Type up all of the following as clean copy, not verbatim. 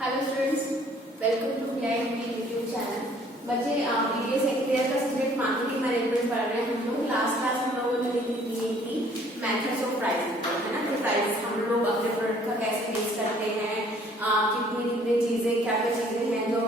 Hello students, welcome to PIMP YouTube channel. बच्चे BBA second year का subject marketing management पढ़ रहे हैं हम लोग। लास्ट क्लास हम लोगों ने ली थी मेथड्स ऑफ प्राइसिंग, है ना। तो प्राइस हम लोग अपने प्रोडक्ट का कैसे बेस करते हैं, कितनी कितनी चीजें, क्या क्या चीजें हैं जो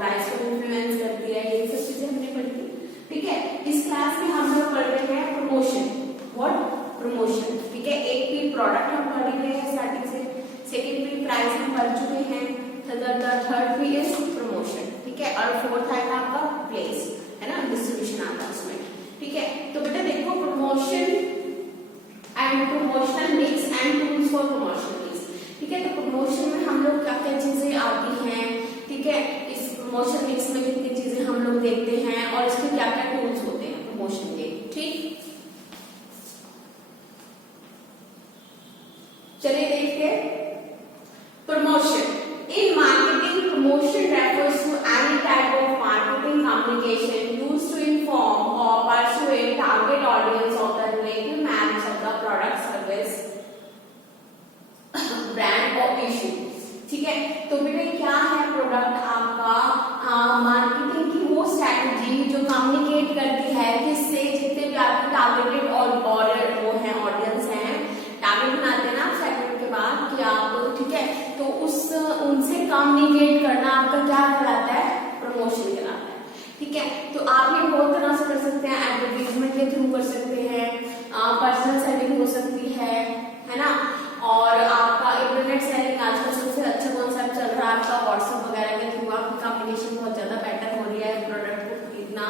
प्राइस को इन्फ्लुएंस करती है, ये सब चीजें हमने पढ़ी थी। ठीक है, इस क्लास में हम लोग पढ़ रहे हैं प्रमोशन। व्हाट? प्रमोशन। ठीक है, एक भी प्रोडक्ट हम पढ़ रहे हैं स्टार्टिंग से, सेकेंड भी प्राइस हम पढ़ चुके हैं, थर्ड भी इज प्रमोशन। ठीक है, और फोर्थ आएगा आपका प्लेस, है ना, डिस्ट्रीब्यूशन आता है उसमें। ठीक है, तो बेटा देखो promotion and promotional mix and tools for promotional mix. ठीक है, तो प्रमोशन में हम लोग क्या क्या चीजें आती हैं, ठीक है, इस प्रमोशन मिक्स में कितनी चीजें हम लोग देखते हैं और इसके क्या क्या टूल्स होते हैं प्रमोशन के। ठीक, चलिए देखते हैं promotion. In marketing, promotion refers to any type of marketing communication used to inform or persuade target audience of the relative merits of the product, service, brand or issue। ठीक है, तो बेटे क्या है प्रोडक्ट आपका मार्केटिंग की वो strategy जो कम्युनिकेट करती है किससे, जितने भी आपके टारगेटेड और वो है ऑडियंस हैं, टारगेट बनाते हैं ना आप सेगमेंट के बाद कि आप, ठीक है, तो उनसे कम्युनिकेट करना आपका क्या कहलाता है, प्रमोशन कहलाता है। ठीक है, तो आप ये बहुत तरह से कर सकते हैं, एडवर्टाइजमेंट के थ्रू कर सकते हैं, पर्सनल सेलिंग हो सकती है ना, और आपका इंटरनेट सेलिंग आजकल सबसे अच्छा कॉन्सेप्ट चल रहा है आपका व्हाट्सएप वगैरह के थ्रू आपकी कम्युनिकेशन बहुत ज्यादा बेटर हो रही है प्रोडक्ट को खरीदना।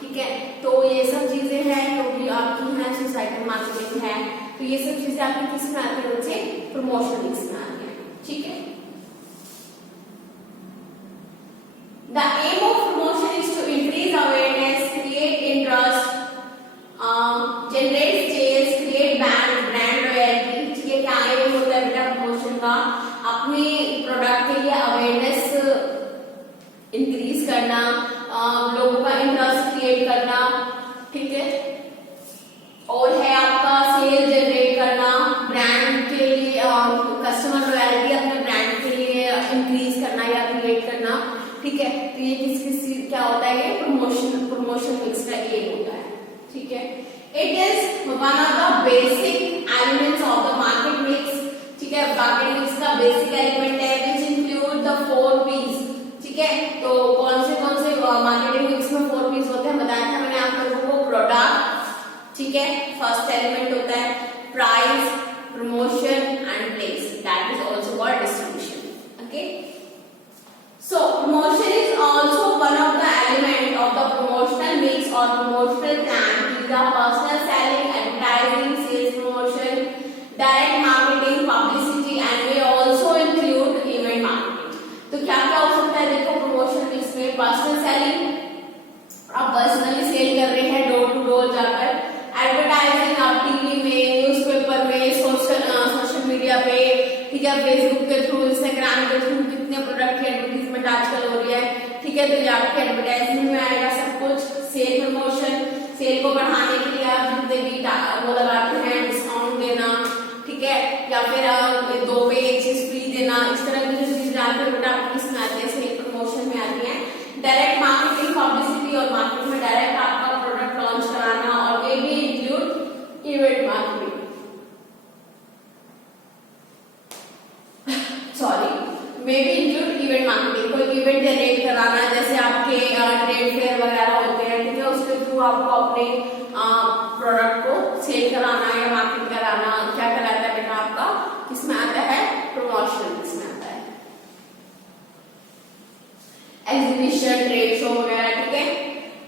ठीक है, तो ये सब चीजें हैं जो भी आपकी हैं, सोसाइटी मार्केटिंग है, तो ये सब चीजें आपकी किस में आती है बच्चे, प्रमोशन मिक्स में आती है। ठीक है, the aim of promotion is to increase awareness, create interest, generate sales, create brand loyalty। ठीक है, क्या एम होता है बेटा प्रमोशन का, अपने प्रोडक्ट के लिए अवेयरनेस इंक्रीज करना, लोगों का इंटरेस्ट क्रिएट करना। ठीक है, और है आपका सेल जनरेट करना, ब्रांड के लिए कस्टमर लॉयल्टी अपने ब्रांड के लिए इंक्रीज करना या क्रिएट करना। ठीक है, तो ये किस क्या होता है, ये प्रमोशन मिक्स का ये होता है। ठीक है, it is one of the basic elements of the market mix. ठीक है, मार्केट मिक्स का बेसिक एलिमेंट है विच इंक्लूड द 4 P's। ठीक है, तो कौन से मार्केटिंग मिक्स में 4 P's होते हैं बताया था मैंने आप लोगों को। प्रोडक्ट, ठीक है, फर्स्ट एलिमेंट होता है, price, promotion and place, that is also called distribution. Okay, so promotion is also one of the element of the promotional mix or promotional plan. These are personal selling, advertising, sales promotion, direct marketing, publicity and may also include event marketing। तो क्या क्या हो सकता है देखो promotion mix में। Personal selling, आप personally cell कर रहे हैं डोर टू डोर जाकर। एडवर्टाइजिंग, आप टीवी में, न्यूज़पेपर में, सोशल मीडिया पे, ठीक है, फेसबुक के थ्रू, इंस्टाग्राम के थ्रू कितने प्रोडक्ट की एडवर्टाइजमेंट आजकल हो रही है। ठीक है, तो ये आपके एडवर्टाइजमेंट में आएगा सब कुछ। सेल प्रमोशन, सेल को बढ़ाने के लिए आप जितने भी वो लगाते हैं, डिस्काउंट देना, ठीक है, या फिर 2 पे 1 चीज फ्री देना, इस तरह की जो चीजें आती है बेटा आपकी इसमें आती है, सेल प्रमोशन में आती है। डायरेक्ट मार्केटिंग, पब्लिसिटी और मार्केट में डायरेक्ट आपका प्रोडक्ट लॉन्च कराना, और ये भी इंक्लूड इवेंट मार्केटिंग, मे भी इंक्लूड इवेंट मार्केटिंग। कोई इवेंट जनरेट कराना, जैसे आपके ट्रेड फेयर वगैरह होते हैं, ठीक है, उसके थ्रू आपको अपने प्रोडक्ट को सेल कराना या मार्केट कराना, क्या कराता है बेटा आपका, किसमें आता है, प्रमोशन किसमें आता है, एग्जीबिशन, ट्रेड शो वगैरह। ठीक है,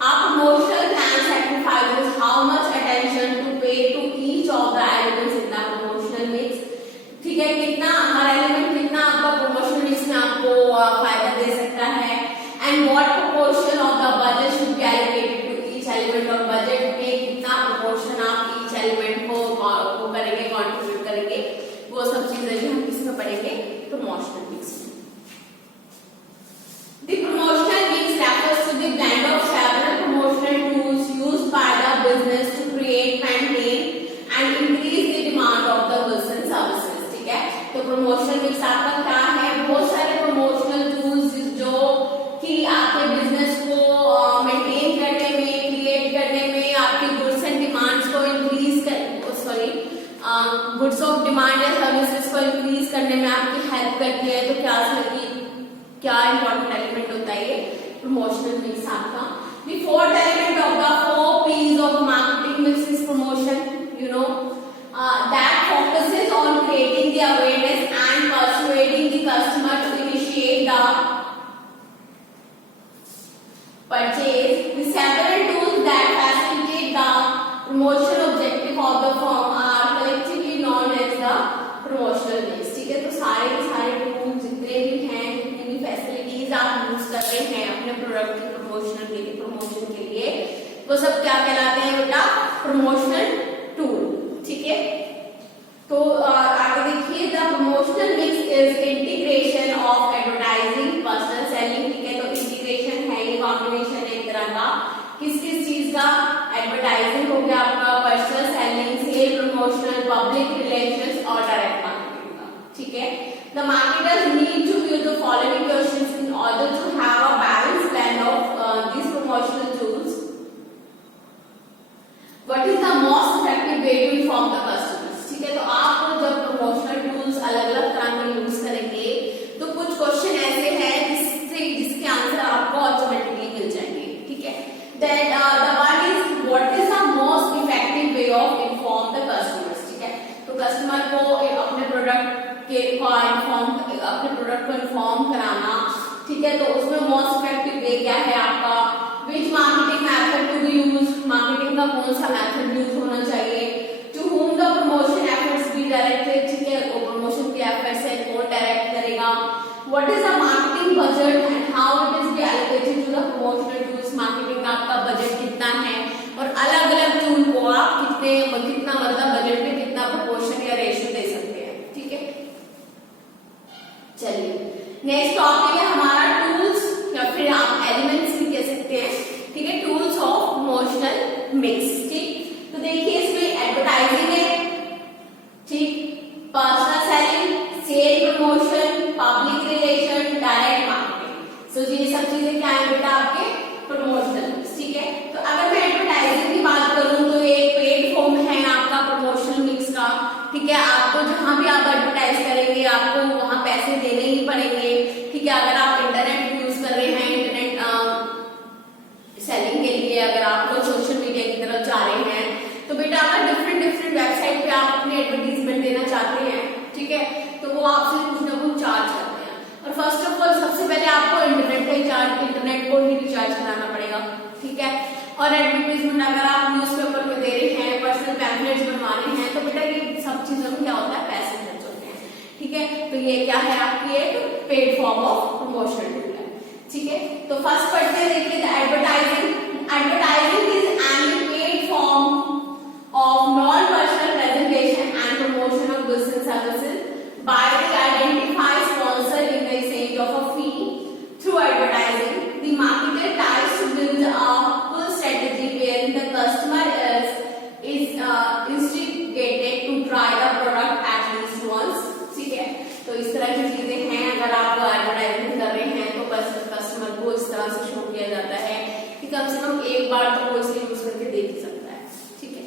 आप promotional plan sacrifices how much attention to pay to each of the elements in the promotional mix. ठीक है, कितना हर एलिमेंट कितना आपका प्रमोशनल मिक्स में आपको फायदा दे सकता है, and what proportion of the budget should be allocated to each element, और बजट में कितना प्रोपोर्शन आप ईच एलिमेंट को करेंगे, कंट्रीब्यूट करेंगे, वो सब चीजें भी हम किसमें पढ़ेंगे, प्रमोशनल मिक्स में। The promotional mix refers to the blend of several promotional tools used by the business to create, maintain and increase the demand of the goods and services। ठीक है, तो प्रमोशनल मिक्स आपका क्या है, बहुत सारे promotional करने में आपकी हेल्प करती है। तो क्या इंपॉर्टेंट एलिमेंट होता है ये प्रमोशनल मिक्स आपका। The fourth element of the 4 P's of marketing mix is promotion. You know that focuses on creating the awareness and persuading the customer to initiate the purchase. The several tools that facilitate the promotion objective of the firm are collectively known as the promotional mix. ठीक है, तो सारे के सारे tool जितने भी हैं, जितनी भी फैसिलिटीज आप यूज कर रहे हैं अपने प्रोडक्ट की प्रमोशन के लिए, वो सब क्या कहलाते हैं बेटा? Promotional tool. ठीक है, तो आगे देखिए, the promotional mix is integration of advertising personal selling. ठीक है, तो इंटीग्रेशन है ये कॉम्बिनेशन एक तरह का किस चीज का? एडवर्टाइजिंग हो गया आपका, personal selling, sale promotional, public relations और डायरेक्ट मार्केटिंग का। ठीक है, the marketers need to use the following questions in order to have a balance blend of these promotional tools. What is the most effective way to inform the customers? ठीक है, तो आप जब promotional tools अलग अलग तरह के use करेंगे तो कुछ क्वेश्चन ऐसे हैं जिसके आंसर आपको ऑटोमेटिकली मिल जाएंगे। ठीक है, then the one is what is the most effective way of inform the customers. ठीक है, तो कस्टमर को अपने प्रोडक्ट को इन्फॉर्म कराना। ठीक है, तो उसमें मोस्ट इफेक्टिव वे क्या है आपका? Which marketing method to be use, marketing का कौन सा मेथड यूज होना चाहिए? To whom the promotion efforts be directed. ठीक है, वो प्रमोशन के एफर्ट्स है कौन डायरेक्ट करेगा? What is the marketing budget and how it is be allocated to the promotional tools. Marketing का आपका बजट कितना है और अलग अलग टूल को आप कितना मतलब बजट में कितना प्रोपोर्शन या रेशियो दे सकते हैं। ठीक है, चलिए नेक्स्ट टॉपिक है हमारा टूल्स या फिर आप एलिमेंट्स भी कह सकते हैं। ठीक है, टूल्स ऑफ प्रमोशनल मिक्स। ठीक, तो देखिए इसमें एडवर्टाइजिंग है, ठीक, personal selling, sale promotion, public relation, direct marketing. So ये सब चीजें क्या है बेटा? आपके प्रमोशनल मिक्स। ठीक है, तो अगर मैं एडवर्टाइजिंग की बात करूं तो एक पेड फॉर्म है आपका प्रमोशनल मिक्स का। ठीक है, आपको जहां भी आप एडवर्टाइज करेंगे आपको वहां पैसे देने ही पड़ेंगे। ठीक है, अगर आप इंटरनेट यूज कर रहे हैं, इंटरनेट सेलिंग के लिए अगर आप लोग सोशल मीडिया की तरफ जा रहे हैं तो बेटा अगर डिफरेंट वेबसाइट पे आप अपनी एडवर्टीजमेंट देना चाहते हैं, ठीक है, तो वो आपसे कुछ ना कुछ चार्ज करते हैं। और फर्स्ट ऑफ ऑल सबसे पहले आपको इंटरनेट को ही रिचार्ज कराना पड़ेगा। ठीक है, और एडवर्टीजमेंट अगर आप न्यूज़पेपर में दे रहे हैं, पर्सनल पैम्फलेट्स बनवा रहे हैं, तो बेटा ये सब चीजों में क्या होता है? पैसे खर्च होते हैं। ठीक है, तो ये क्या है? आपकी एक paid form of promotion tool है। ठीक है, तो फर्स्ट पढ़ते हैं, देखिए advertising is an paid form of non personal presentation and promotion of goods and services by the identified sponsor in the exchange of a fee through advertising. The marketer tries to build a full strategy wherein the customer is instigated to try the product at least once. ठीक है, तो इस तरह की चीजें हैं। अगर आप एडवर्टाइजिंग कर रहे हैं तो कस्टमर को इस तरह से शो किया जाता है कि कम से कम एक बार तो वो इसे यूज करके देख ही सकता है। ठीक है,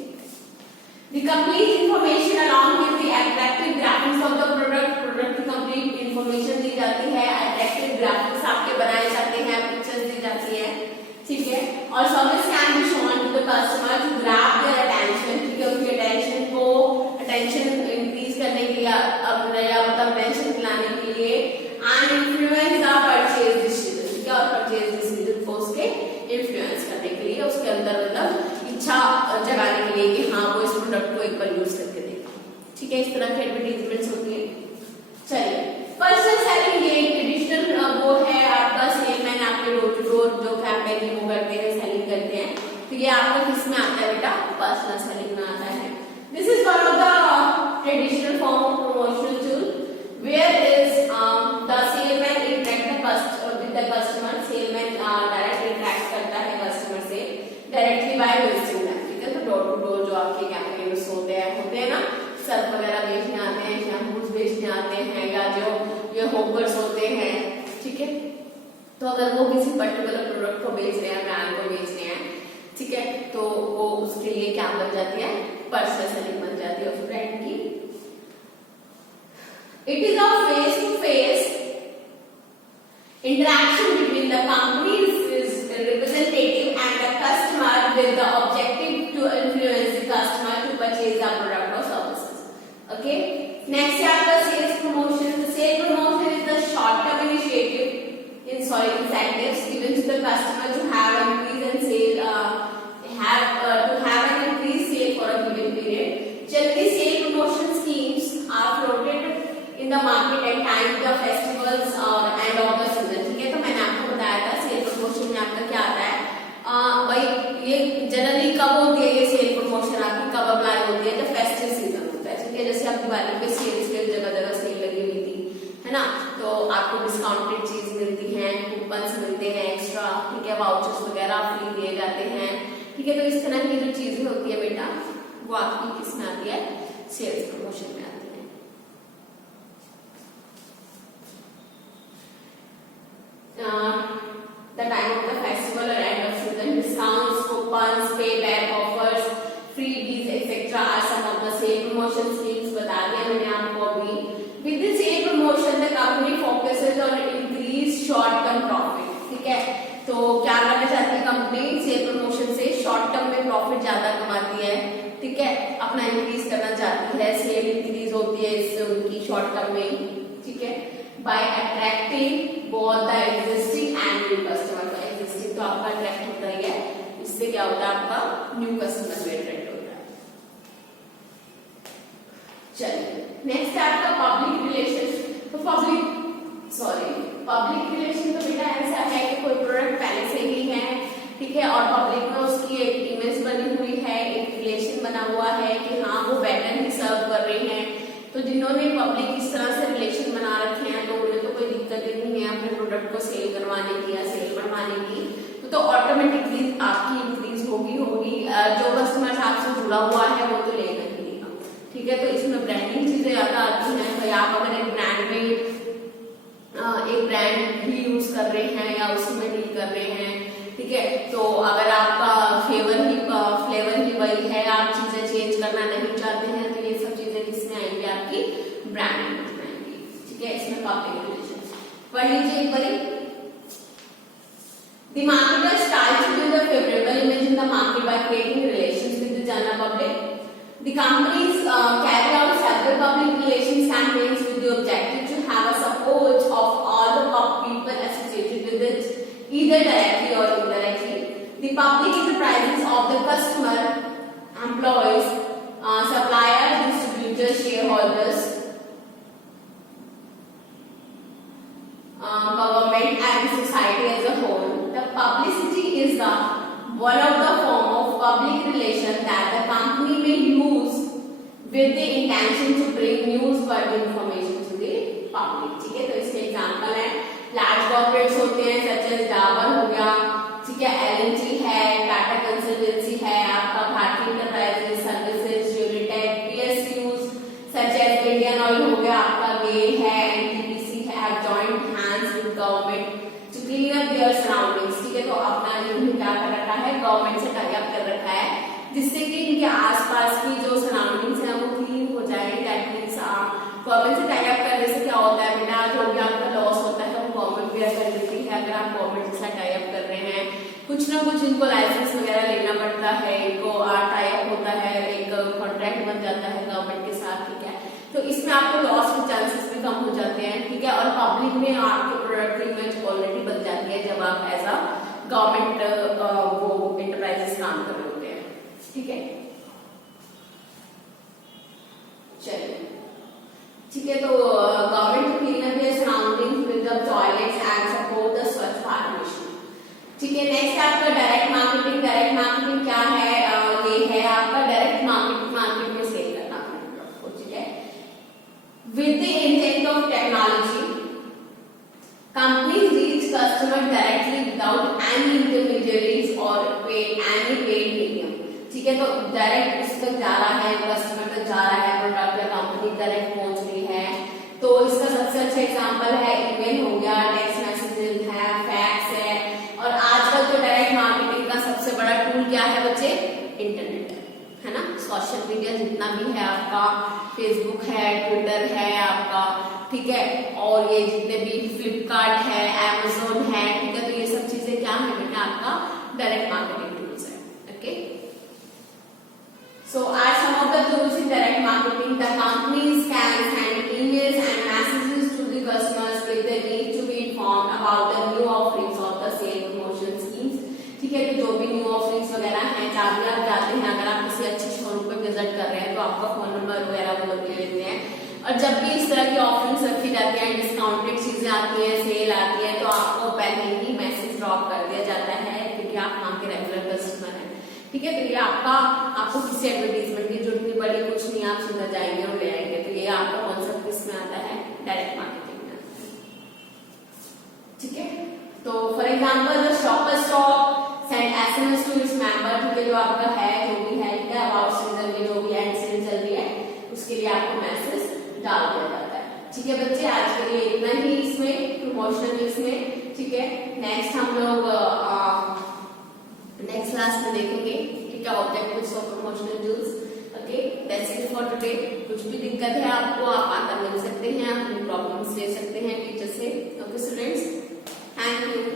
The complete information along with the attractive graphics of the product की complete information दी जाती है, attractive graphics आपके बनाए जाते हैं, पिक्चर्स दी जाती है। ठीक है, और service can be shown to the customer to grab their attention. ठीक है, उनकी अटेंशन इंक्रीज करने के लिए या मतलब अटेंशन दिलाने के लिए and influence the purchase decision. ठीक है, और परचेज डिसीजन को उसके इन्फ्लुएंस करने के लिए उसके अंदर मतलब इच्छा जगाने के लिए कि हाँ वो इस प्रोडक्ट को एक बार यूज करके देगा। ठीक है, इस तरह की एडवर्टीजमेंट्स होती है। चलिए, पर्सनल सेलिंग ये ट्रेडिशनल वो है आपका सेलमैन आपके डोर टू डोर जो कैंपेनिंग वो करते हैं, सेलिंग करते हैं। तो ये आपका किस में आता है बेटा? पर्सनल सेलिंग में आता है। This is one of the traditional form of promotional tool where is the salesman interact with the customer. Salesman direct interact करता है कस्टमर से डायरेक्टली बाय विजिटिंग देम। ठीक है, तो डोर टू डोर जो आपके कैंपेनिंग्स होते हैं ना, सर्फ वगैरह बेचने आते हैं, शैम्पूज बेचने आते हैं, या जो ये होकर्स होते हैं। ठीक है, तो अगर वो किसी पर्टिकुलर प्रोडक्ट को बेच रहे हैं, ब्रांड को बेच रहे हैं, ठीक है, तो वो उसके लिए क्या बन जाती है? पर्सनल सेलिंग बन जाती है उस ब्रांड की। It is a face-to-face interaction between the company's representative and the customer with the objective to influence the customer to purchase the product or services. Okay. Next chapter, sales promotion. The sales promotion is the short-term incentives given to the customer to have an increase in sale, for a given period. Generally, sale promotion schemes are floated in the market at time of the festivals and of the season. ठीक है, तो मैंने आपको बताया था cell promotion में आपका क्या आता है। भाई ये जनरली कब होती है, ये सेल प्रमोशन आपकी कब अप्लाई होती है, जब फेस्टिव सीजन होता है। ठीक है, जैसे आप दिवाली पे सेल जगह जगह सेल लगी हुई थी, है ना, तो आपको डिस्काउंटेड चीज मिलती है, कूपन्स मिलते हैं एक्स्ट्रा, ठीक है, वाउचर्स वगैरह फ्री दिए जाते हैं। ठीक है, तो इस तरह की जो चीजें होती है बेटा, वो आपकी किसमें आती है, सेल्स प्रमोशन में आती है। The time of the festival or end of season, discounts, coupons, payback offers, freebies, etc. are some of the sale promotion schemes. बता दिया मैंने आपको अभी। With the sale promotion, the company focuses on increased short-term profit. ठीक है, तो क्या करना चाहती है कंपनी, सेल प्रमोशन से शॉर्ट टर्म में प्रॉफिट ज्यादा कमाती है। ठीक है, अपना इंक्रीज करना चाहती है, सेल इंक्रीज होती है इससे उनकी शॉर्ट टर्म में। ठीक है, by attracting both the existing and new customer. तो एग्जिस्टिंग तो आपका अट्रैक्ट होता ही है, इससे क्या होता है, आपका न्यू कस्टमर भी अट्रैक्ट होता है। चलिए, नेक्स्ट है आपका पब्लिक रिलेशन। तो पब्लिक रिलेशन तो बेटा ऐसा है कि कोई प्रोडक्ट पहले से ही है, ठीक है, और पब्लिक में उसकी एक इमेज बनी हुई है, एक रिलेशन बना हुआ है कि हाँ वो बेटर ही सर्व कर रहे हैं। तो जिन्होंने पब्लिक इस तरह से रिलेशन बना रखे हैं, तो उन्हें तो कोई दिक्कत ही नहीं है अपने प्रोडक्ट को सेल करवाने की या सेल बढ़वाने की। तो ऑटोमेटिकली आपकी इंक्रीज होगी। जो कस्टमर आपसे जुड़ा हुआ है वो तो लेगा ही लेगा। ठीक है, तो इसमें ब्रांडिंग चीजें ज्यादा आती हैं। भाई आप अगर एक ब्रांड भी यूज कर रहे हैं या उसमें डील कर रहे हैं, ठीक है, तो अगर आपका फ्लेवर ही वही है, आप चीजें चेंज करना नहीं चाहते हैं, तो ये सब चीजें किसमें आएंगी, आपकी ब्रांडिंग में आएंगी। ठीक है, इसमें पब्लिक रिलेशन पढ़ लीजिए एक बारी। The marketer strives to build a favorable image in the market by creating relations with the general public. The companies carry out several public relations campaigns with the objective to have a support of all the people associated with it, either directly or indirectly. The public enterprises of the customer, employees, suppliers, distributors, shareholders, government and the society as a whole. The publicity is one of the form of public relation that the company may use with the intention to bring newsworthy information to the public. ठीक है, तो इसके example है large corporates होते हैं, such as Dabur हो गया, ठीक है, L&T है, टाटा कंसल्टेंसी है, आपका Bharti enterprises services, Unitech, PSUs such as Indian Oil हो गया, आपका गेल है, NTPC है, joint hands with government to clean up their surroundings. ठीक है, तो अपना इन्होंने क्या कर रखा है, गवर्नमेंट से टाई अप कर रखा है, जिससे कि इनके आसपास की जो सराउंडिंग्स हैं वो क्लीन हो जाए। दैट मींस गवर्नमेंट से टाई अप करने से क्या होता है बेटा, जो भी आपका लॉस होता है वो गवर्नमेंट बेयर कर देती है। अगर आप गवर्नमेंट के साथ टाई अप कर रहे हैं, कुछ ना कुछ इनको लाइसेंस वगैरह लेना पड़ता है, इनको टाई अप होता है, एक कॉन्ट्रैक्ट बन जाता है गवर्नमेंट के साथ। ठीक है, तो इसमें आपको लॉस के चांसेस भी कम हो जाते हैं। ठीक है, और पब्लिक में आपके प्रोडक्ट की इमेज ऑलरेडी बन जाती है जब आप एज अ गवर्नमेंट वो एंटरप्राइजेस काम कर रहे होते हैं। ठीक है, चलिए, ठीक है, तो government clean up their surroundings with the toilets and support the स्वच्छ भारत मिशन। ठीक है, नेक्स्ट आपका डायरेक्ट मार्केटिंग। डायरेक्ट मार्केटिंग क्या है, ये है आपका डायरेक्ट मार्केट में सेल करना प्रोडक्ट को। ठीक है, with the intent of technology companies reach customer directly without any intermediaries और एनी पेड मीडियम। ठीक है, तो डायरेक्ट उस तक जा रहा है, कस्टमर तक जा रहा है प्रोडक्ट, या कंपनी डायरेक्ट पहुंच रही है। तो इसका सबसे अच्छा एग्जांपल है ईमेल हो गया, टेक्स्ट मैसेजेस है, फैक्स है, और आजकल तो डायरेक्ट मार्केटिंग का सबसे बड़ा टूल क्या है बच्चे, इंटरनेट है ना। सोशल मीडिया जितना भी है आपका, फेसबुक है, ट्विटर है, आपका ठीक है, और ये जितने भी फ्लिपकार्ट है, Amazon है, ठीक है, तो ये सब चीजें क्या है बेटा आपका डायरेक्ट मार्केटिंग टूल्स है। Okay, so are some of the tools in direct marketing. The companies can send emails and messages to the customers if they need to be informed about the new offerings of the sale promotion schemes. ठीक है, तो जो भी new offerings वगैरह हैं, जहाँ भी आप जाते हैं, अगर आप किसी अच्छी शोरूम पे विजिट कर रहे हैं तो आपका फोन नंबर वगैरह वो लोग ले लेते हैं, और जब भी इस तरह की ऑफरिंग्स रखी जाती हैं, डिस्काउंटेड चीजें आती हैं, सेल आती है, तो आपको पहले ही मैसेज ड्रॉप कर दिया जाता है, क्योंकि आप वहाँ के रेगुलर कस्टमर हैं। ठीक है, तो ये आपको किसी एडवर्टीजमेंट की जरूरत नहीं पड़ी, कुछ नहीं, आप सीधा जाएंगे और ले आएंगे। तो ये आपका कॉन्सेप्ट किसमें आता है, डायरेक्ट मार्केटिंग में। ठीक है, तो for example the Shopper Stop send SMS to its member, ठीक है, जो आपका है, जो भी है, ठीक है, अबाउट सीजन में जो भी एंड सेल चल रही है उसके लिए आपको मैसेज डाल दिया जाता है। ठीक है बच्चे, आज के लिए इतना ही इसमें प्रमोशनल इसमें। ठीक है, नेक्स्ट हम लोग नेक्स्ट क्लास में देखेंगे, ठीक है, objectives of promotional tools. Okay, that's it for today. कुछ भी दिक्कत है आपको, आप आकर मिल सकते हैं, अपनी प्रॉब्लम्स ले सकते हैं टीचर से। Okay students, thank you.